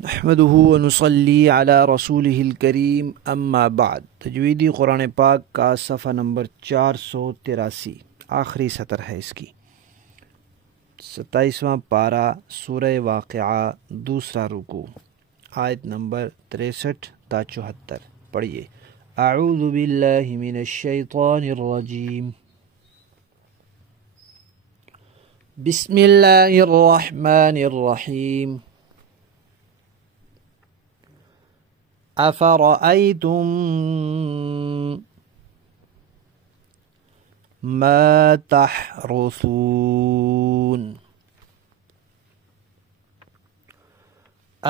नहमदुहु व नुसल्ली अला रसूलिहिल करीम अम्मा बाद। तजवीदी कुरान पाक का सफ़ा नंबर 483 आखिरी सतर है इसकी। 27वां पारा सूरह वाक़िआ दूसरा रुकू आयत नंबर 63 ता 74 पढ़िए। अऊज़ु बिल्लाहि मिनश शैतानिर रजीम। बिस्मिल्लाहिर रहमानिर रहीम। अफ़रअय्तुम मा तहरुसून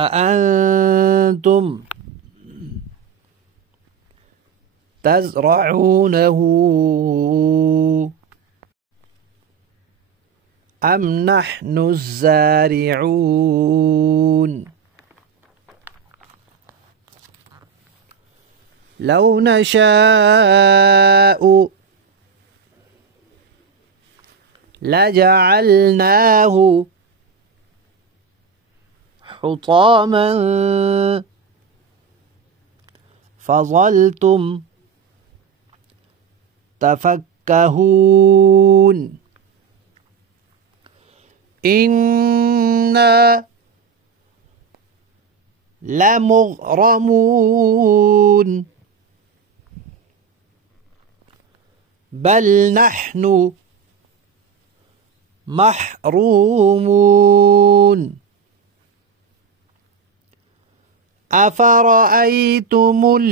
अअंतुम तज़रऊनहु अम नहनुज़्ज़ारिऊन लौ नशाअ लजअलनाहु हुतामन फज़ल्तुम तफक्कहून इन्ना लमुग़रमून बल नहनु महरूमून अफ़रअय्तुमुल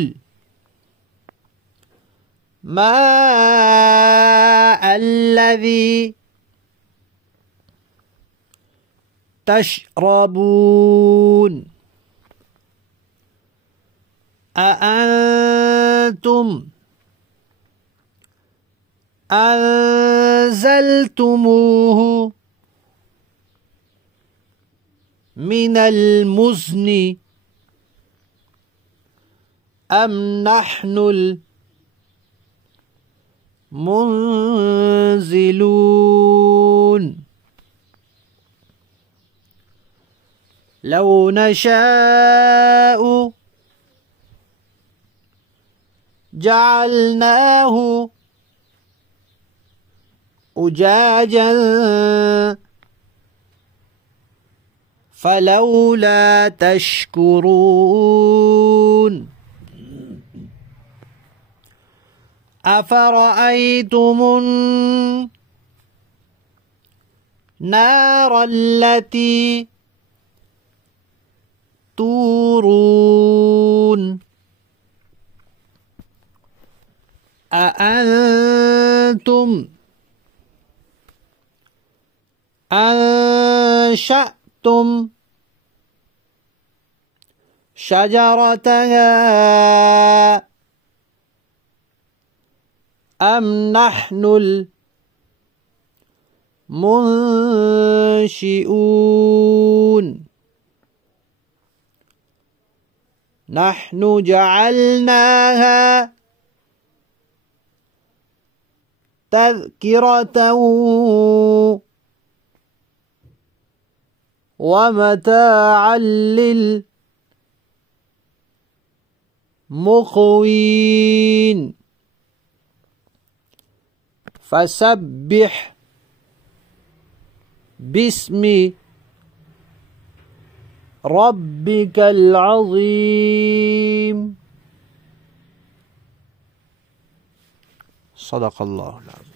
माअ अल्लज़ी तशरबून अअंतुम أنزلتموه من المزن أم نحن المنزلون لو نشاء جعلناه أجاجا فلولا تشكرون أفرأيتم النار التي تورون أأنتم أنشأتم شجرتها أم نحن المنشئون نحن جعلناها تذكرة ومتاعا للمقوين فسبح باسم ربك العظيم صدق الله العظيم।